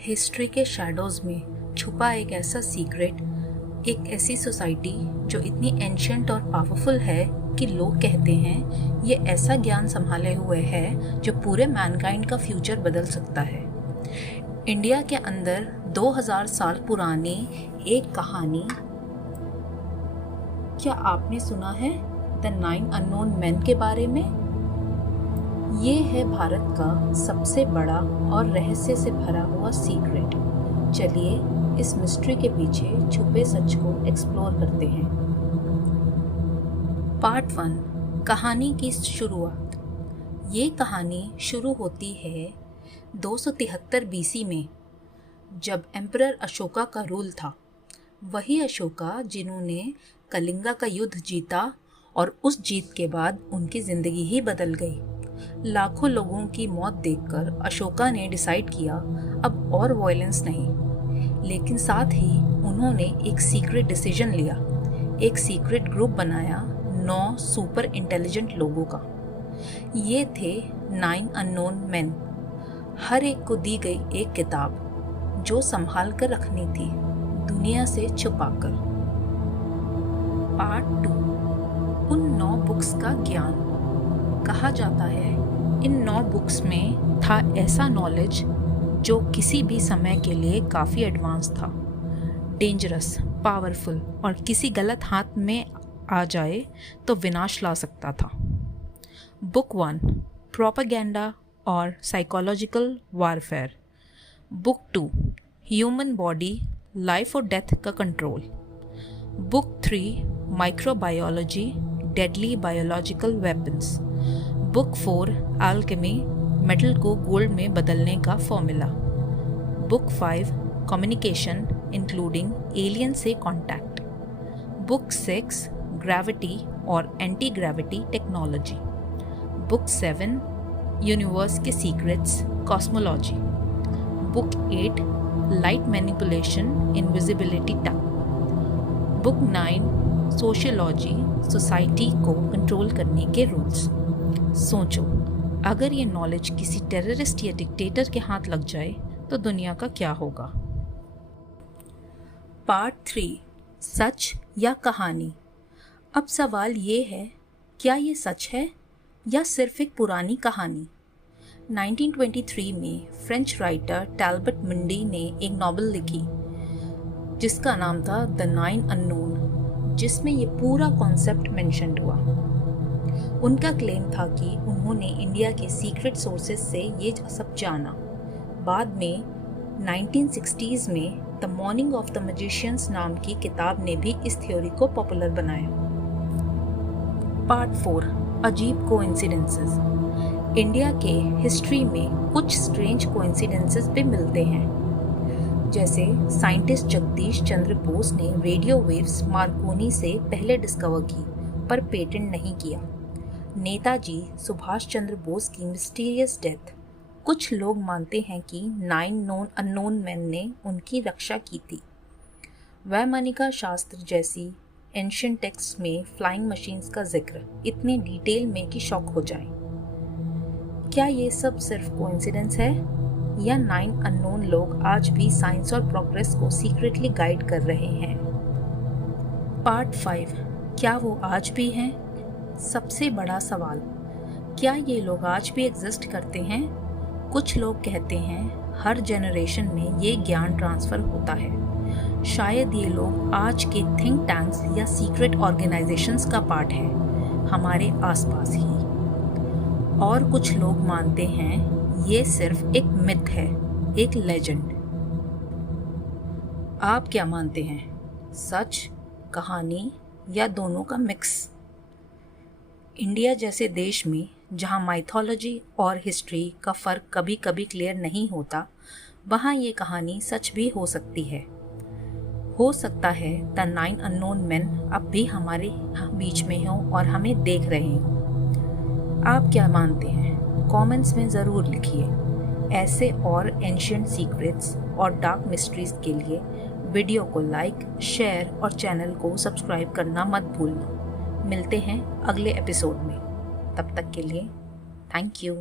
History के shadows में छुपा एक ऐसा सीक्रेट, एक ऐसी सोसाइटी जो इतनी एंशिएंट और पावरफुल है कि लोग कहते हैं ये ऐसा ज्ञान संभाले हुए है जो पूरे मैनकाइंड का फ्यूचर बदल सकता है। इंडिया के अंदर 2000 साल पुरानी एक कहानी। क्या आपने सुना है द 9 अननोन मैन के बारे में? ये है भारत का सबसे बड़ा और रहस्य से भरा हुआ सीक्रेट। चलिए इस मिस्ट्री के पीछे छुपे सच को एक्सप्लोर करते हैं। पार्ट 1, कहानी की शुरुआत। ये कहानी शुरू होती है 273 बीसी में, जब एम्परर अशोका का रूल था। वही अशोका जिन्होंने कलिंगा का युद्ध जीता और उस जीत के बाद उनकी ज़िंदगी ही बदल गई। लाखों लोगों की मौत देखकर अशोका ने डिसाइड किया अब और वायलेंस नहीं, लेकिन साथ ही उन्होंने एक सीक्रेट डिसीजन लिया। एक सीक्रेट ग्रुप बनाया 9 सुपर इंटेलिजेंट लोगों का। ये थे 9 अननोन मैन। हर एक को दी गई एक किताब जो संभाल कर रखनी थी, दुनिया से छुपाकर। पार्ट 2, उन 9 बुक्स का ज्ञान। कहा जाता है इन 9 बुक्स में था ऐसा नॉलेज जो किसी भी समय के लिए काफ़ी एडवांस था, डेंजरस, पावरफुल और किसी गलत हाथ में आ जाए तो विनाश ला सकता था। बुक 1, प्रोपेगेंडा और psychological warfare. Book 2, human body, life और डेथ का control. Book 3, microbiology, deadly biological weapons. Book 4, alchemy, metal को गोल्ड में बदलने का formula. Book 5, communication including alien से कांटेक्ट। बुक 6, ग्रेविटी और anti gravity technology. Book 7, universe के secrets, cosmology. Book 8, light manipulation, invisibility tech. Book 9, sociology, society को control करने के रूल्स। सोचो, अगर ये नॉलेज किसी टेररिस्ट या डिक्टेटर के हाथ लग जाए तो दुनिया का क्या होगा। पार्ट 3, सच या कहानी। अब सवाल ये है, क्या ये सच है या सिर्फ एक पुरानी कहानी? 1923 में फ्रेंच राइटर टैल्बट मंडी ने एक नॉवेल लिखी जिसका नाम था द 9 अननोन, जिसमें ये पूरा कॉन्सेप्ट मेंशन्ड हुआ। उनका क्लेम था कि उन्होंने इंडिया के सीक्रेट सोर्सेज से ये सब जाना। बाद में 1960s में the morning of the magicians नाम की किताब ने भी इस थ्योरी को पॉपुलर बनाया। पार्ट 4, अजीब कोइंसिडेंसेस। इंडिया के हिस्ट्री में कुछ स्ट्रेंज कोइंसिडेंसेस भी मिलते हैं, जैसे साइंटिस्ट जगदीश चंद्र बोस ने रेडियो वेव्स मार्कोनी से पहले डिस्कवर की पर पेटेंट नहीं किया। नेताजी सुभाष चंद्र बोस की मिस्टीरियस डेथ। कुछ लोग मानते हैं कि 9 अननोन मैन ने उनकी रक्षा की थी। वैमानिका शास्त्र जैसी एंशिएंट टेक्स्ट में फ्लाइंग मशीन्स का जिक्र इतने डिटेल में कि शॉक हो जाए। क्या ये सब सिर्फ कोइंसिडेंस है या 9 अननोन लोग आज भी साइंस और प्रोग्रेस को सीक्रेटली गाइड कर रहे हैं? पार्ट 5, क्या वो आज भी हैं? सबसे बड़ा सवाल, क्या ये लोग आज भी एग्जिस्ट करते हैं? कुछ लोग कहते हैं हर जनरेशन में ये ज्ञान ट्रांसफ़र होता है। शायद ये लोग आज के थिंक टैंक्स या सीक्रेट ऑर्गेनाइजेशंस का पार्ट है, हमारे आसपास ही। और कुछ लोग मानते हैं ये सिर्फ एक मिथ है, एक लेजेंड। आप क्या मानते हैं, सच, कहानी या दोनों का मिक्स? इंडिया जैसे देश में जहाँ माइथोलॉजी और हिस्ट्री का फ़र्क कभी कभी क्लियर नहीं होता, वहाँ ये कहानी सच भी हो सकती है। हो सकता है द 9 अननोन मैन अब भी हमारे बीच में हों और हमें देख रहे हों। आप क्या मानते हैं? कमेंट्स में ज़रूर लिखिए। ऐसे और एंशिएंट सीक्रेट्स और डार्क मिस्ट्रीज़ के लिए वीडियो को लाइक, शेयर और चैनल को सब्सक्राइब करना मत भूलना। मिलते हैं अगले एपिसोड में। तब तक के लिए थैंक यू।